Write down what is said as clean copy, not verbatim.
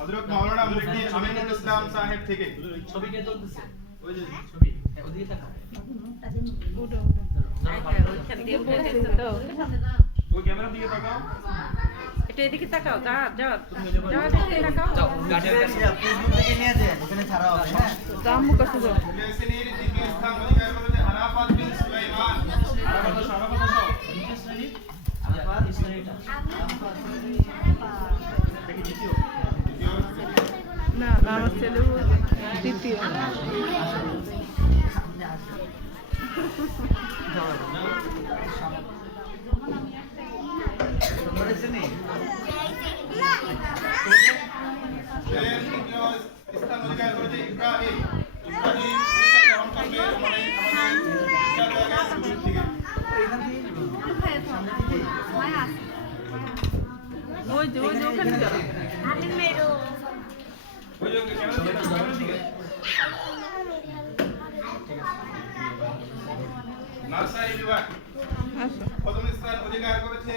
হযরত মাওলানা মুফতি আমিনুল ইসলাম সাহেব থেকে ছবি কে তুলতেছে? ওই যে ছবি, ওদিকে তাকাও। উঠো ওইখান দিয়ে উঠেছে তো ওই ক্যামেরার দিকে তাকাও। এটা এদিকে তাকাও, যা যা যা এদিকে তাকাও, যাও গাড়ির কাছে ফেসবুক থেকে নিয়ে যান, ওখানে ছাড়া হবে। হ্যাঁ, যা মুখ কাছে যাও। লেসেনের দ্বিতীয় স্থান অধিকার করেছে আরাফাত বিন সুলাইমান। আরাফাত আসো, আরাফাত আসো। দ্বিতীয় শ্রেণী আরাফাত ইসরাইলটা দেখি দ্বিতীয় না না আমার ছেলে দ্বিতীয় করেছেনই? এর তৃতীয় স্থান অধিকার করেছে ইব্রাহিম। ইব্রাহিম গ্রহণ করবে আমাদের বিদ্যালয়ের শুরুর দিকে। ওই যে ওখানে যাও। ওই যে ক্যামেরার দিকে। নার্সারি বিভাগ আসো প্রথম স্থান অধিকার করেছে